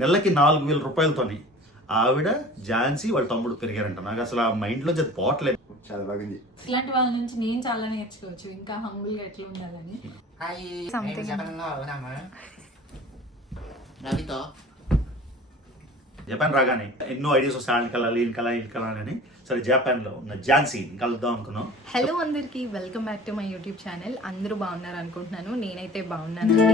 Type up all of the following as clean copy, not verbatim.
నెలకి 4,000 రూపాయలతోని ఆవిడ ఝాన్సీ వాళ్ళ తమ్ముడు పెరిగారంట. నాకు అసలు ఆ మైండ్లో అది పోవట్లేదు. చాలా బాగుంది. ఇలాంటి వాళ్ళ నుంచి నేను చాలా నేర్చుకోవచ్చు, ఇంకా హంబుల్ గా ఎట్లా ఉండాలని. జపాన్ రాగానే ఎన్నో ఐడియాస్ వస్తాయి, వెళ్ళాలి అని. సరే జపాన్ లో ఉన్న ఝాన్సీ కలుద్దాం అనుకున్నాం. హలో అందరికి, welcome back to my YouTube channel. అందరూ బాగున్నారు అనుకుంటున్నాను, నేనైతే బాగున్నానండి.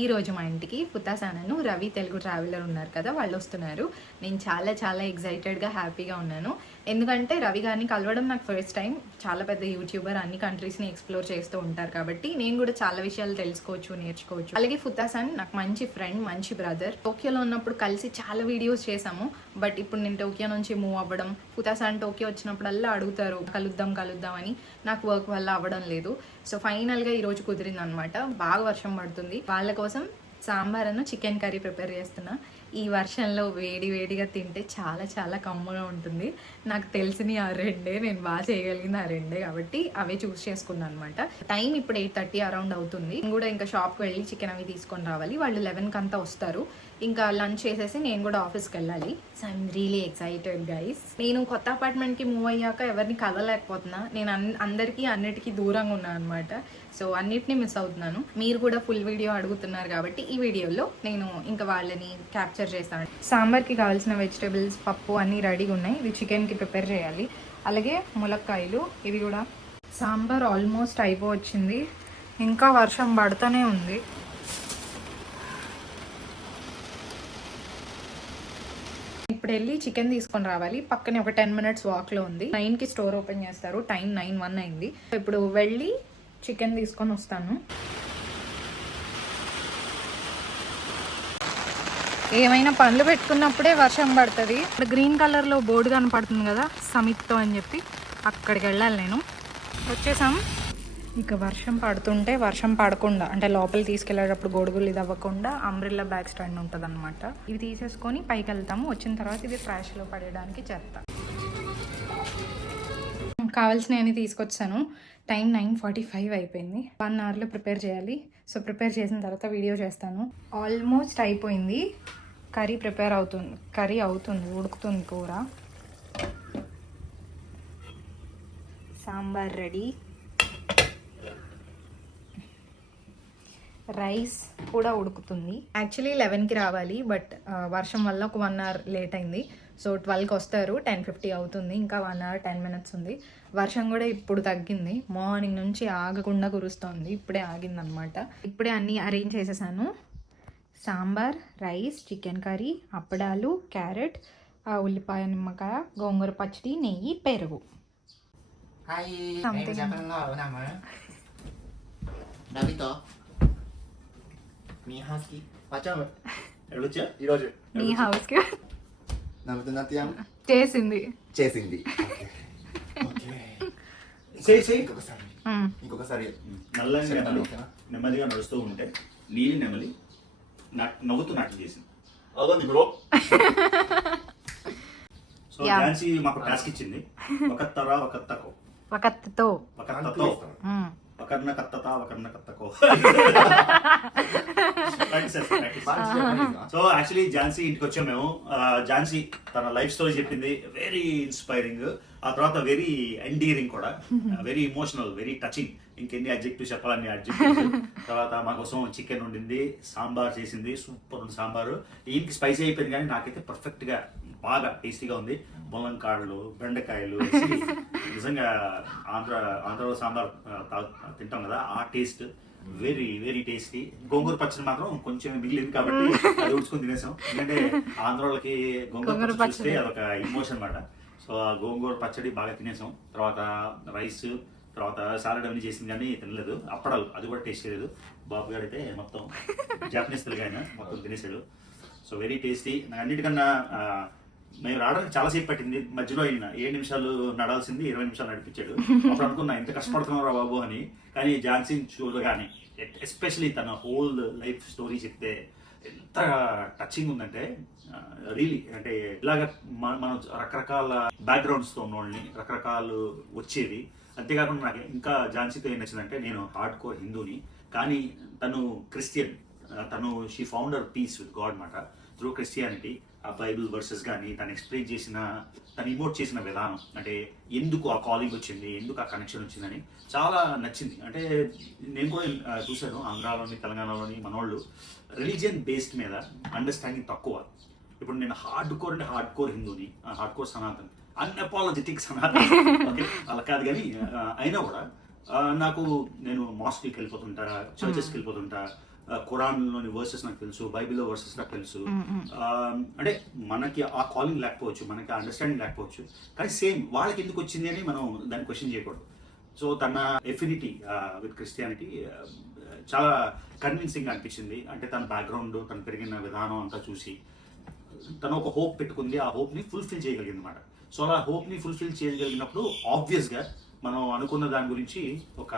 ఈ రోజు మా ఇంటికి పుతాసానను రవి తెలుగు ట్రావెలర్ ఉన్నారు కదా, వాళ్ళు వస్తున్నారు. నేను చాలా చాలా ఎక్సైటెడ్గా హ్యాపీగా ఉన్నాను. ఎందుకంటే రవి గారిని కలవడం నాకు ఫస్ట్ టైం. చాలా పెద్ద యూట్యూబర్, అన్ని కంట్రీస్ని ఎక్స్ప్లోర్ చేస్తూ ఉంటారు కాబట్టి నేను కూడా చాలా విషయాలు తెలుసుకోవచ్చు, నేర్చుకోవచ్చు. అలాగే ఫుతాసాన్ నాకు మంచి ఫ్రెండ్, మంచి బ్రదర్. టోక్యోలో ఉన్నప్పుడు కలిసి చాలా వీడియోస్ చేసాము. బట్ ఇప్పుడు నేను టోక్యో నుంచి మూవ్ అవ్వడం, ఫుతాసాన్ టోక్యో వచ్చినప్పుడల్లా అడుగుతారు కలుద్దాం అని. నాకు వర్క్ వల్ల అవ్వడం లేదు. సో ఫైనల్గా ఈరోజు కుదిరింది అనమాట. బాగా వర్షం పడుతుంది. వాళ్ళ కోసం సాంబార్ అను చికెన్ కర్రీ ప్రిపేర్ చేస్తున్నా. ఈ వర్షంలో వేడిగా తింటే చాలా చాలా కమ్మగా ఉంటుంది. నాకు తెలిసిన ఆ రెండే, నేను బాగా చేయగలిగింది ఆ రెండే కాబట్టి అవే చూస్ చేసుకున్నాను అనమాట. టైం ఇప్పుడు 8:30 అరౌండ్ అవుతుంది. నేను కూడా ఇంకా షాప్కి వెళ్ళి చికెన్ అవి తీసుకొని రావాలి. వాళ్ళు 11కి అంతా వస్తారు. ఇంకా లంచ్ చేసేసి నేను కూడా ఆఫీస్కి వెళ్ళాలి. So I'm really excited guys. నేను కొత్త అపార్ట్మెంట్కి మూవ్ అయ్యాక ఎవరిని కలవలేకపోతున్నా. నేను అన్నిటికీ దూరంగా ఉన్నాను అనమాట. సో అన్నిటినీ మిస్ అవుతున్నాను. మీరు కూడా ఫుల్ వీడియో అడుగుతున్నారు కాబట్టి ఈ వీడియోలో నేను ఇంకా వాళ్ళని క్యాప్చర్ చేస్తాను. సాంబార్కి కావాల్సిన వెజిటేబుల్స్, పప్పు అన్నీ రెడీగా ఉన్నాయి. ఇది చికెన్కి ప్రిపేర్ చేయాలి. అలాగే ములక్కాయలు, ఇవి కూడా. సాంబార్ ఆల్మోస్ట్ అయిపోవచ్చింది, ఇంకా వర్షం పడుతూనే ఉంది. ఇప్పుడు వెళ్ళి చికెన్ తీసుకొని రావాలి. పక్కనే ఒక 10 minutes వాక్లో ఉంది. 9కి స్టోర్ ఓపెన్ చేస్తారు. టైం 9:01 అయింది. ఇప్పుడు వెళ్ళి చికెన్ తీసుకొని వస్తాను. ఏమైనా పనులు పెట్టుకున్నప్పుడే వర్షం పడుతుంది. ఇప్పుడు గ్రీన్ కలర్లో బోర్డు కనపడుతుంది కదా, సమిత్తో అని చెప్పి, అక్కడికి వెళ్ళాలి. నేను వచ్చేసాం. ఇక వర్షం పడుతుంటే వర్షం పడకుండా, అంటే లోపలికి తీసుకెళ్ళేటప్పుడు గొడుగులు ఇది అవ్వకుండా అంబ్రెల్లా బ్యాగ్ స్టాండ్ ఉంటుంది అనమాట. ఇవి తీసేసుకొని పైకి వెళ్తాము. వచ్చిన తర్వాత ఇవి ట్రాష్లో పడేయడానికి చేస్తాం. కావాల్సినవన్నీ తీసుకొచ్చాను. టైం 9:45 అయిపోయింది. 1 hourలో ప్రిపేర్ చేయాలి. సో ప్రిపేర్ చేసిన తర్వాత వీడియో చేస్తాను. ఆల్మోస్ట్ అయిపోయింది. కర్రీ అవుతుంది, ఉడుకుతుంది కూర. సాంబార్ రెడీ. రైస్ కూడా ఉడుకుతుంది. యాక్చువల్లీ 11కి రావాలి, బట్ వర్షం వల్ల ఒక 1 hour లేట్ అయింది. సో 12కి వస్తారు. 10:50 అవుతుంది. ఇంకా 1 hour 10 minutes ఉంది. వర్షం కూడా ఇప్పుడు తగ్గింది. మార్నింగ్ నుంచి ఆగకుండా కురుస్తోంది. ఇప్పుడే ఆగిందనమాట. ఇప్పుడే అన్నీ అరేంజ్ చేసేసాను. సాంబార్, రైస్, చికెన్ కర్రీ, అప్పడాలు, క్యారెట్, ఉల్లిపాయ, నిమ్మకాయ, గోంగూర పచ్చడి, నెయ్యి, పెరుగు. మీ హౌస్కి వచ్చాము ఈరోజు మీ హౌస్కి చేసింది. ఇంకొకసారి నెమ్మదిగా నడుస్తూ ఉంటే నీలి నెమలి నవ్వుతూ నాట్యం చేసింది. అదండి బ్రో. సో ఝాన్సీ మాకు టాస్క్ ఇచ్చింది. ఒకరిన కత్తకో. సో యాక్చువల్లీ ఝాన్సీ ఇంటికి వచ్చాము మేము. ఝాన్సీ తన లైఫ్ స్టోరీ చెప్పింది. Very inspiring. ఆ తర్వాత వెరీ ఎండీరింగ్ కూడా, వెరీ ఇమోషనల్, వెరీ టచింగ్. ఇంకెన్ని అడ్జెక్టివ్ చెప్పాలని అడ్జెక్టివ్. తర్వాత మా కోసం చికెన్ వండింది, సాంబార్ చేసింది. సూపర్ ఉంది సాంబారు. ఈయనకి స్పైసీ అయిపోయింది కానీ నాకైతే పర్ఫెక్ట్ గా బాగా టేస్టీగా ఉంది. ముల్లంకాడలు, బెండకాయలు, నిజంగా ఆంధ్రలో సాంబార్ తింటాం కదా, ఆ టేస్ట్ వెరీ వెరీ టేస్టీ. గోంగూర పచ్చడి మాత్రం కొంచెం మిగిలింది కాబట్టి అది ఉడుచుకొని తినేసాం. ఎందుకంటే ఆంధ్రోళ్ళకి గోంగూర పచ్చడి అదొక ఇమోషన్ అన్నమాట. సో ఆ గోంగూర పచ్చడి బాగా తినేసాం. తర్వాత రైస్, తర్వాత సాలడ్ అవన్నీ చేసింది కానీ తినలేదు. అప్పడాలు అది కూడా టేస్ట్ లేదు. బాబు గారు అయితే మొత్తం జాపనీస్ తెలుగు ఆయన మొత్తం తినేసాడు. So very tasty. నాకు అన్నిటికన్నా మేము రావడానికి చాలాసేపు పట్టింది. మధ్యలో అయిన 7 నిమిషాలు నడాల్సింది 20 నిమిషాలు నడిపించాడు. అప్పుడు అనుకున్నా ఎంత కష్టపడుతున్నారా బాబు అని. కానీ ఝాన్సీని చూడగానే, ఎస్పెషలీ తన హోల్ లైఫ్ స్టోరీ చెప్తే ఎంత టచింగ్ ఉందంటే రియలీ అంటే ఇలాగ మనం రకరకాల బ్యాక్గ్రౌండ్స్తో ఉన్న వాళ్ళని రకరకాలు వచ్చేది. అంతేకాకుండా నాకు ఇంకా ఝాన్సీతో ఏం నచ్చిందంటే, నేను హార్డ్ కోర్ హిందూని, కానీ తను క్రిస్టియన్. తను she found her peace with God మాట త్రూ క్రిస్టియానిటీ. ఆ బైబిల్ వర్సెస్ కానీ తను ఎక్స్ప్లెయిన్ చేసిన, తను ఇమోట్ చేసిన విధానం, అంటే ఎందుకు ఆ కాలింగ్ వచ్చింది, ఎందుకు ఆ కనెక్షన్ వచ్చిందని చాలా నచ్చింది. అంటే నేను కూడా చూశాను, ఆంధ్రాలోని తెలంగాణలోని మనోళ్ళు రిలీజియన్ బేస్డ్ మీద అండర్స్టాండింగ్ తక్కువ. ఇప్పుడు నేను హార్డ్ కోర్ అంటే హార్డ్ కోర్ హిందూని, hard core Sanatan, unapologetic Sanatan, okay అలా కాదు. కానీ అయినా కూడా నాకు, నేను మాస్క్కి వెళ్ళిపోతుంటా, చర్చెస్కి వెళ్ళిపోతుంటా, ఖురాన్లోని వర్సెస్ నాకు తెలుసు, బైబిల్లో వర్సెస్ నాకు తెలుసు. అంటే మనకి ఆ కాలింగ్ లేకపోవచ్చు, మనకి ఆ అండర్స్టాండింగ్ లేకపోవచ్చు, కానీ సేమ్ వాళ్ళకి ఎందుకు వచ్చింది అని మనం దాన్ని క్వశ్చన్ చేయకూడదు. సో తన ఎఫినిటీ విత్ క్రిస్టియానిటీ చాలా కన్విన్సింగ్ అనిపించింది. అంటే తన బ్యాక్గ్రౌండ్, తను పెరిగిన విధానం అంతా చూసి తను ఒక హోప్ పెట్టుకుంది, ఆ హోప్ని ఫుల్ఫిల్ చేయగలిగింది అనమాట. సో అలా హోప్ని ఫుల్ఫిల్ చేయగలిగినప్పుడు ఆబ్వియస్గా మనం అనుకున్న దాని గురించి ఒక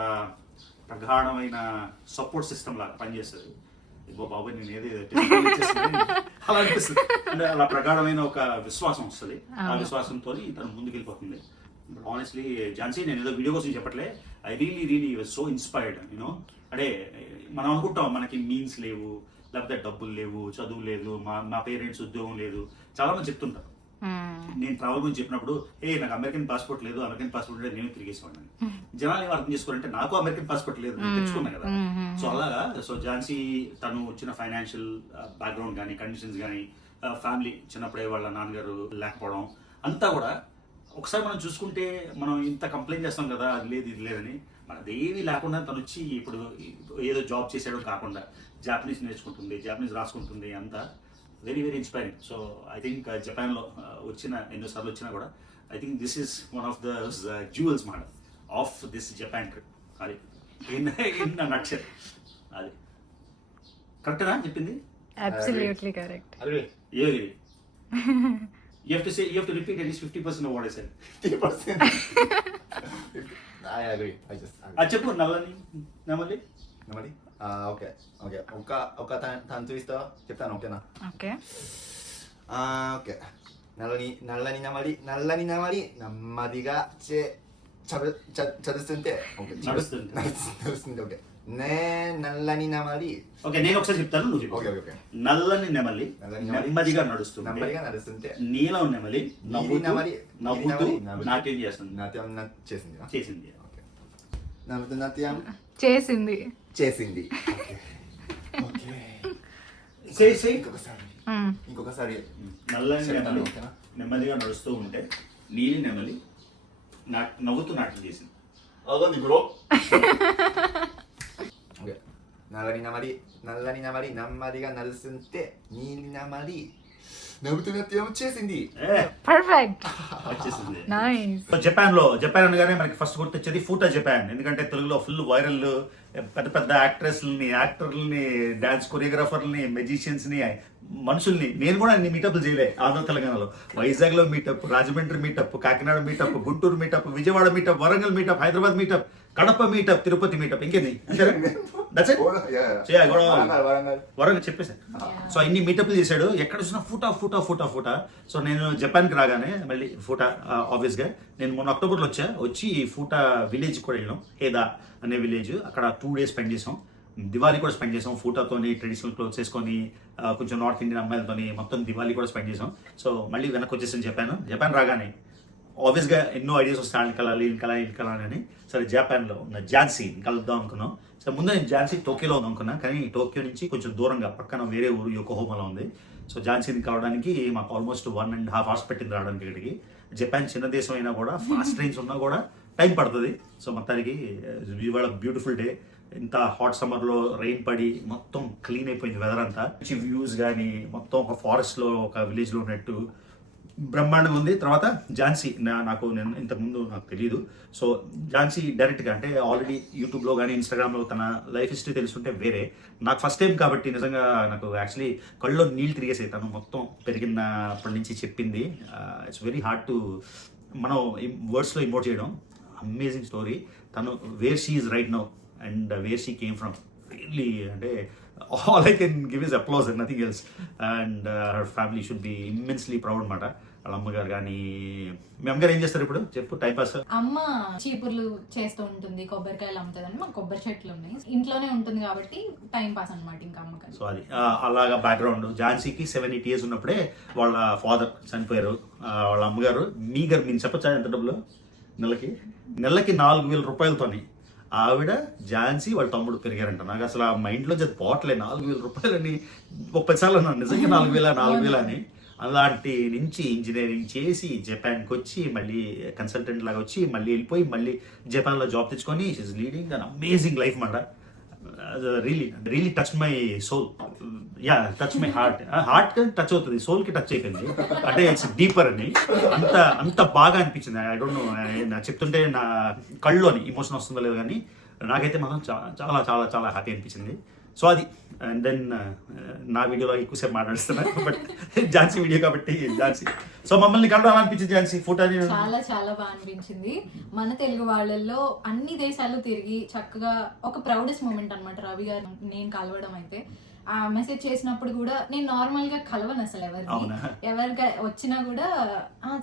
ప్రగాఢమైన సపోర్ట్ సిస్టమ్ లాగా పనిచేస్తుంది. బాబాయ్ నేను అలా అనిపిస్తుంది. అంటే అలా ప్రగాఢమైన ఒక విశ్వాసం వస్తుంది. ఆ విశ్వాసంతో తను ముందుకెళ్ళిపోతుంది. ఆనెస్ట్లీ ఝాన్సీ, నేను ఏదో వీడియో కోసం చెప్పట్లే, I really was so inspired. You know, అంటే మనం అనుకుంటాం మనకి మీన్స్ లేవు, లేకపోతే డబ్బులు లేవు, చదువు లేదు, మా పేరెంట్స్ ఉద్యోగం లేదు, చాలా మంది చెప్తుంటారు. నేను ట్రావెల్ గురించి చెప్పినప్పుడు, నాకు అమెరికన్ పాస్పోర్ట్ లేదు, అమెరికన్ పాస్పోర్ట్ లేదు, నేను తిరిగేసేవాడిని. జనాలు ఏం అర్థం చేసుకోవాలంటే నాకు అమెరికన్ పాస్పోర్ట్ లేదు, నేను తెచ్చుకున్నా కదా. సో అలాగా, సో ఝాన్సీ తను వచ్చిన ఫైనాన్షియల్ బ్యాక్గ్రౌండ్ కానీ, కండిషన్స్ కానీ, ఫ్యామిలీ చిన్నప్పుడే వాళ్ళ నాన్నగారు లేకపోవడం అంతా కూడా ఒకసారి మనం చూసుకుంటే, మనం ఇంత కంప్లైంట్ చేస్తాం కదా, అది లేదు ఇది లేదని, మనది ఏమీ లేకుండా తను వచ్చి ఇప్పుడు ఏదో జాబ్ చేసేయడం కాకుండా జాపనీస్ నేర్చుకుంటుంది, జాపనీస్ రాసుకుంటుంది, అంతా very inspiring. So I think జపాన్లో వచ్చిన ఎన్నోసార్లు వచ్చినా కూడా I think this is one of the jewels మాట ఆఫ్ దిస్ జపాన్ ట్రిప్. అది ఇన్ నట్షెల్. అది కరెక్టేనా చెప్పింది? Absolutely correct. You have to repeat at least 50% of what I said. 50%. I agree. I just agree. అది చెప్పు, నల్లని నెమలి. నెమలి? ఓకే. ఒక టంగ్ ట్విస్టర్ చెప్తాను, ఓకేనా? ఓకే. ఓకే. నల్లని నెమలి నెమ్మదిగా చదువుతుంటే, ఓకే, నడుస్తుంది. ఓకే. నల్లని నెమలి. ఓకే, నేను ఒకసారి చెప్తాను, నువ్వు చెప్పు. ఓకే. నల్లని నెమలి నెమ్మదిగా నడుస్తుంది. నీలం నెమలి నవ్వుతూ నాట్యం చేస్తుంది. చేసింది. నాట్యం చేసింది. ఇంకొకసారి. నల్లని నెమలి నెమ్మదిగా నడుస్తూ ఉంటే నీలి నెమలి నవ్వుతూ నాట్యం చేసింది. ఓకే. నల్లని నెమలి నెమ్మదిగా నడుస్తుంటే నీలి నెమలి నవ్వుతూ నాట్యం చేసింది. పర్ఫెక్ట్. వచ్చేసింది. నైస్. జపాన్ అనగానే మనకి ఫస్ట్ గుర్తొచ్చేది ఫూటా జపాన్. ఎందుకంటే తెలుగులో ఫుల్ వైరల్ పెద్ద యాక్టర్లని, డాన్స్ కొరియోగ్రాఫర్లని, మెజిషియన్స్ని, మనుషుల్ని నేను కూడా అన్ని మీటప్లు చేయలే. ఆంధ్ర తెలంగాణలో వైజాగ్లో meetup, Rajahmundry meetup, Kakinada meetup, Guntur meetup, Vijayawada meetup, Warangal meetup, Hyderabad meetup, Kadapa meetup, Tirupati meetup, ఇంకేంది వరంగల్ చెప్పేసాను. సో ఇన్ని మీటప్లు చేశాడు. ఎక్కడ చూసినా ఫూటా. సో నేను జపాన్కి రాగానే మళ్ళీ ఫూటా, ఆబ్వియస్గా నేను మొన్న అక్టోబర్లో వచ్చి ఫూటా విలేజ్ కూడా వెళ్ళాం. హేదా అనే విలేజ్. అక్కడ 2 days స్పెండ్ చేసాం. దివాళీ కూడా స్పెండ్ చేసాం. ఫూటాతోని ట్రెడిషనల్ క్లోత్స్ వేసుకొని, కొంచెం నార్త్ ఇండియన్ అమ్మాయిలతోని మొత్తం దివాళీ కూడా స్పెండ్ చేసాం. సో మళ్ళీ వెనక్కి వచ్చేసాను జపాన్ రాగానే ఆబ్వియస్గా ఎన్నో ఐడియాస్ వస్తాయి, కలాలి అని. సరే జపాన్లో ఉన్న ఝాన్సీ కలుద్దాం అనుకున్నాం. సో ముందు నేను ఝాన్సీ టోక్యోలో ఉంది అనుకున్నా, కానీ టోక్యో నుంచి కొంచెం దూరంగా పక్కన వేరే ఊరు యోకోహోమాలో ఉంది. సో ఝాన్సీని కలవడానికి మాకు ఆల్మోస్ట్ 1.5 hours పట్టింది రావడానికి ఇక్కడికి. జపాన్ చిన్న దేశం అయినా కూడా, ఫాస్ట్ ట్రైన్స్ ఉన్నా కూడా టైం పడుతుంది. సో మొత్తానికి ఇవాళ బ్యూటిఫుల్ డే. ఇంత హాట్ సమ్మర్లో రెయిన్ పడి మొత్తం క్లీన్ అయిపోయింది వెదర్ అంతా. వ్యూస్ కానీ మొత్తం ఒక ఫారెస్ట్లో, ఒక విలేజ్లో ఉన్నట్టు బ్రహ్మాండంగా ఉంది. తర్వాత ఝాన్సీ నేను ఇంతకుముందు నాకు తెలియదు. సో ఝాన్సీ డైరెక్ట్గా, అంటే ఆల్రెడీ యూట్యూబ్లో కానీ ఇన్స్టాగ్రామ్లో తన లైఫ్ హిస్టరీ తెలుసుంటే వేరే. నాకు ఫస్ట్ టైం కాబట్టి నిజంగా నాకు యాక్చువల్లీ కళ్ళలో నీళ్ళు తిరిగేసాయి. తను మొత్తం పెరిగినప్పటి నుంచి చెప్పింది. ఇట్స్ వెరీ హార్డ్ టు మనం వర్డ్స్లో ఇమోట్ చేయడం. Amazing story. తను where she is right now and where she came from, really అంటే all I can give is applause and nothing else. And her family should be immensely proud అనమాట. వాళ్ళ అమ్మగారు కానీ, మీ అమ్మగారు ఏం చేస్తారు ఇప్పుడు చెప్పు? Time pass. అమ్మ చీపుర్లు చేస్తూ ఉంటుంది, కొబ్బరికాయలు అమ్ముతుంది. మాకు కొబ్బరి చెట్లు ఉన్నాయి, ఇంట్లోనే ఉంటుంది కాబట్టి టైం పాస్ అనమాట ఇంకా అమ్మకి. సో అది అలాగా బ్యాక్గ్రౌండ్. ఝాన్సీకి 7-8 years ఉన్నప్పుడే వాళ్ళ ఫాదర్ చనిపోయారు. వాళ్ళ అమ్మగారు మీగర్, నేను చెప్పచ్చా ఎంత డబ్బులు? నెలకి 4,000 రూపాయలతోని ఆవిడ, ఝాన్సీ, వాళ్ళ తమ్ముడు పెరిగారంట. నాకు అసలు ఆ మైండ్లో జత పోవట్లే. 4,000 రూపాయలని ఒక 10 సార్లు అన్నాను నిజంగా. 4,000 అని. అలాంటి నుంచి ఇంజనీరింగ్ చేసి జపాన్కి వచ్చి మళ్ళీ కన్సల్టెంట్ లాగా వచ్చి మళ్ళీ వెళ్ళిపోయి మళ్ళీ జపాన్లో జాబ్ తెచ్చుకొని she is leading an amazing life మాట. Really touch my soul. Yeah, touch my heart touch అవుతుంది, సోల్కి టచ్ అయిపోయింది. అంటే ఇట్స్ డీపర్ అని అంత బాగా అనిపించింది. ఐ డోంట్ నో, నా చెప్తుంటే నా కళ్ళలోని ఇమోషన్ వస్తుందో లేదో కానీ నాకైతే మాత్రం చాలా చాలా చాలా హ్యాపీ అనిపించింది. సో అది. అండ్ దెన్ నా వీడియోలో ఎక్కువసేపు మాట్లాడుతున్నాను, బట్ ఝాన్సీ వీడియో కాబట్టి ఝాన్సీ. సో మమ్మల్ని కలవడం అనిపించింది ఝాన్సీ ఫోటో. చాలా చాలా బాగా అనిపించింది. మన తెలుగు వాళ్ళల్లో అన్ని దేశాలు తిరిగి చక్కగా ఒక ప్రౌడెస్ట్ మూమెంట్ అనమాట రవి గారు నేను కలవడం. అయితే ఆ మెసేజ్ చేసినప్పుడు కూడా నేను నార్మల్ గా కలవను అసలు ఎవరికి వచ్చినా కూడా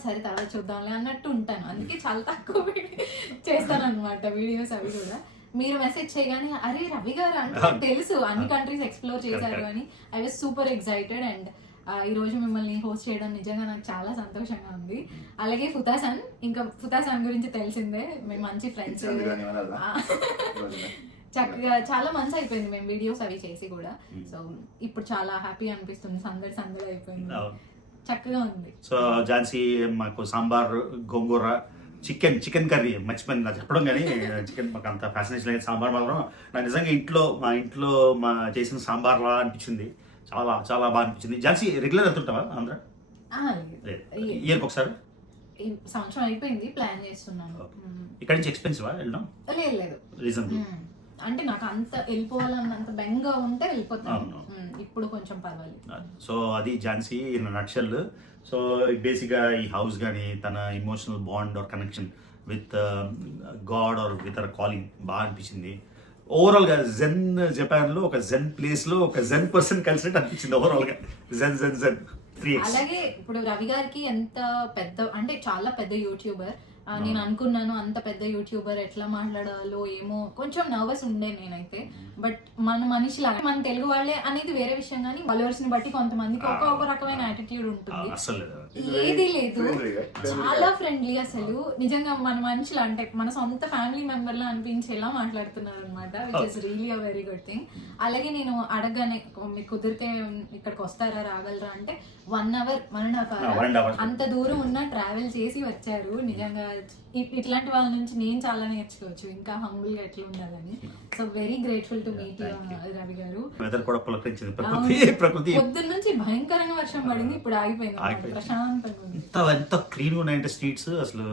సరే తర్వాత చూద్దాంలే అన్నట్టు ఉంటాను. అందుకే చాలా తక్కువ చేస్తాను అనమాట వీడియోస్ అవి కూడా. మీరు మెసేజ్ చేయగానే అరే రవి గారు అంటే నాకు తెలుసు అన్ని కంట్రీస్ ఎక్స్ప్లోర్ చేశారు అని. I was super excited. And ఈ రోజు మిమ్మల్ని హోస్ట్ చేయడం నిజంగా నాకు చాలా సంతోషంగా ఉంది. అలాగే ఫుతాసాన్, ఇంకా ఫుతాసాన్ గురించి తెలిసిందే, మేము మంచి ఫ్రెండ్స్. చక్కగా చాలా మంత్స్ అయిపోయింది మేము వీడియోస్ అవి చేసి కూడా. సో ఇప్పుడు చాలా హ్యాపీ అనిపిస్తుంది, సందడి అయిపోయింది, చక్కగా ఉంది. సో ఝాన్సీ మాకు సాంబార్, గోంగూర, చికెన్ కర్రీ మర్చిపోయింది నాకు చెప్పడం. కానీ చికెన్ మాకు అంత ఫ్యాసినేషన్ లేదు. సాంబార్ మాత్రం నాకు నిజంగా మా ఇంట్లో చేసిన సాంబార్లా అనిపించింది. చాలా చాలా బాగా అనిపించింది. ఝాన్సీ రెగ్యులర్ వెళ్తుంటావా ఆంధ్ర? ఇయర్కి ఒకసారి? సంవత్సరం అయిపోయింది, ప్లాన్ చేస్తున్నాను. ఇక్కడ నుంచి ఎక్స్పెన్సివా వెళ్ళడం? లేదు, రీజనబుల్. అంటే నాకు అంత వెళ్ళిపోవాలన్నంత బెంగా ఉంటే వెళ్ళిపోతాను. ఇప్పుడు కొంచెం పర్వాలేదు. సో అది ఝాన్సీ ఇన్ నట్షెల్. సో బేసిక్గా ఈ హౌస్ కానీ తన emotional bond or connection with God or with our calling బాగా అనిపించింది. ఓవరాల్గా జెన్ జపాన్లో ఒక జెన్ ప్లేస్లో ఒక జెన్ పర్సన్ కలిసినట్టు అనిపించింది ఓవరాల్గా. జెన్ 3x. అలాగే ఇప్పుడు రవి గారికి ఎంత పెద్ద అంటే చాలా పెద్ద యూట్యూబర్. నేను అనుకున్నాను అంత పెద్ద యూట్యూబర్ ఎట్లా మాట్లాడాలో ఏమో కొంచెం నర్వస్ ఉండే నేనైతే. బట్ మన మనిషిలాగా మన తెలుగు వాళ్ళే అనేది వేరే విషయం, కానీ ఫాలోవర్స్ ని బట్టి కొంతమందికి ఒక రకమైన యాటిట్యూడ్ ఉంటుంది. ఏది లేదు, చాలా ఫ్రెండ్లీ అసలు నిజంగా మన మనుషులు అంటే మన సొంత ఫ్యామిలీ మెంబర్ లా అనిపించేలా మాట్లాడుతున్నారు అనమాట, which is really a very good thing. అలాగే నేను అడగగానే మీకు కుదిరితే ఇక్కడికి వస్తారా రాగలరా అంటే 1 hour 1.5 hour అంత దూరం ఉన్న ట్రావెల్ చేసి వచ్చారు. నిజంగా ఇట్లాంటి వాళ్ళ నుంచి నేను చాలా నేర్చుకోవచ్చు, ఇంకా హంబుల్ గా ఎట్లా ఉండాలని. So very grateful to meet Ravi గారు. పొద్దున్న నుంచి భయంకరంగా వర్షం పడింది, ఇప్పుడు ఆగిపోయింది, ప్రశాంతంగా. ఎంత క్లీన్ ఉన్నాయంటే స్ట్రీట్స్ అసలు.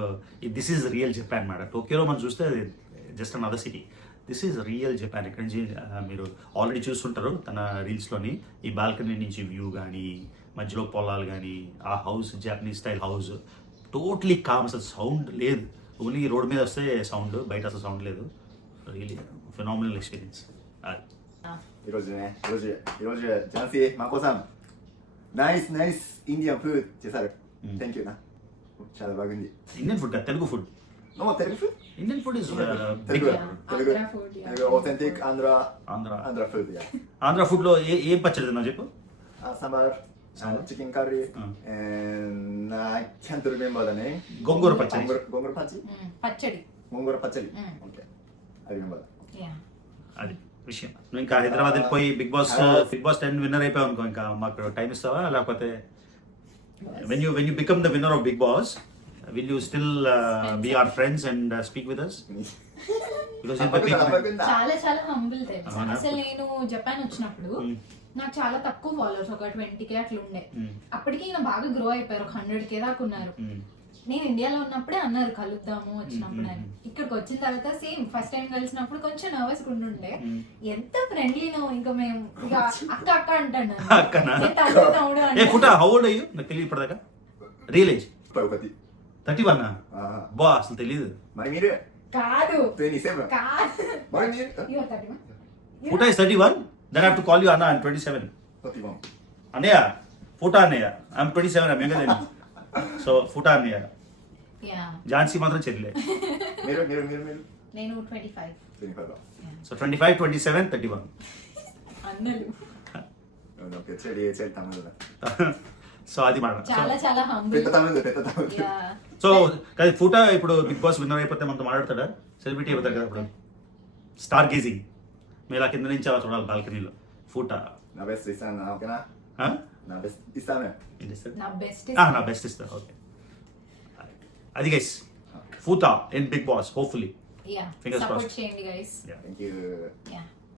This is real Japan madam. టోక్యోలో మనం చూస్తే అది just another city. This is real Japan. ఇక్కడ నుంచి మీరు ఆల్రెడీ చూస్తుంటారు తన రీల్స్లోని ఈ బాల్కనీ నుంచి వ్యూ కానీ, మధ్యలో పొలాలు కానీ, ఆ house Japanese style house totally calm. అసలు సౌండ్ లేదు, ఓన్లీ రోడ్ మీద వస్తే సౌండ్, బయట అసలు సౌండ్ లేదు. Really phenomenal experience. ఈరోజు ఝాన్సీ మాకోసం నైస్ ఇండియన్ ఫుడ్ చేశారు. Thank you. చాలా బాగుంది. Indian food, Telugu food. Telugu food, Indian food is authentic Andhra food. Andhra food లో ఏం పచ్చడి తిన్నావు చెప్పు? Sambar, chicken curry, and I can't remember the name. గోంగూర పచ్చడి. గోంగూర పచ్చడి. Okay, I remember. అది విషయం. నువ్వు ఇంకా హైదరాబాద్ వెళ్ళిపోయి బిగ్ బాస్ 10 విన్నర్ అయిపోయావు అనుకో, ఇంకా మాకు టైం ఇస్తావా? లేకపోతే when you become the winner of Big Boss, will you still be our friends and speak with us? Because చాలా చాలా హంబుల్ తెలుసు. అసలు నేను జపాన్ వచ్చినప్పుడు నాకు చాలా తక్కువ ఫాలోవర్స్, ఒక 20K అట్లా ఉండే. అప్పటికి ఈయన బాగా గ్రో అయిపోయారు, ఒక 100K దాకా ఉన్నారు. నేను ఇండియాలో ఉన్నప్పుడే అన్నారు కలుద్దాము వచ్చినప్పుడు అని. ఇక్కడికి వచ్చిన తర్వాత సేమ్ ఫస్ట్ టైం కలిసినప్పుడు కొంచెం నర్వస్ ఉండుండే. ఎంత ఫ్రెండ్లీనో, ఇంకా మేము ఇక అక్క అంటాను. నాకు తెలియదు ఇప్పటిదాకా. Real age 31. బా అసలు తెలియదు. కాదు 27. కాదు ఫుటా is 31. Then have to call you అన్న ఐఎమ్ 27. 31. అన్నయ్య ఫుటా అన్నయ్య I'm 27, I'm younger then. So ఫుటా అన్నయ్య. యా ఝాన్సీ మాత్రం చెల్లె. మీరు నేను 25. 25. సో 25, 27, 31. అన్నలు ఓకే చెడి తమిళ. సో అది మాట. చాలా చాలా పెద్ద హంబుల్. తమిళ. యా సో కానీ ఫుటా ఇప్పుడు బిగ్ బాస్ విన్నర్ అయిపోతే మనతో మాట్లాడతాడా? సెలబ్రిటీ అయిపోతాడు కదా ఇప్పుడు. స్టార్ గేజింగ్ మేము ఇలా కింద నుంచి అలా చూడాలి బాల్కనీలో. ఫుటా నా బెస్ట్ ఇస్తాను ఓకేనా? నా బెస్ట్ ఇస్తాను. నా బెస్ట్ నా బెస్ట్ ఇస్తా. ఓకే అది గైస్ ఫూటా in Bigg Boss hopefully. Yeah Fingers support crossed. చేయండి గైస్. Thank you. యా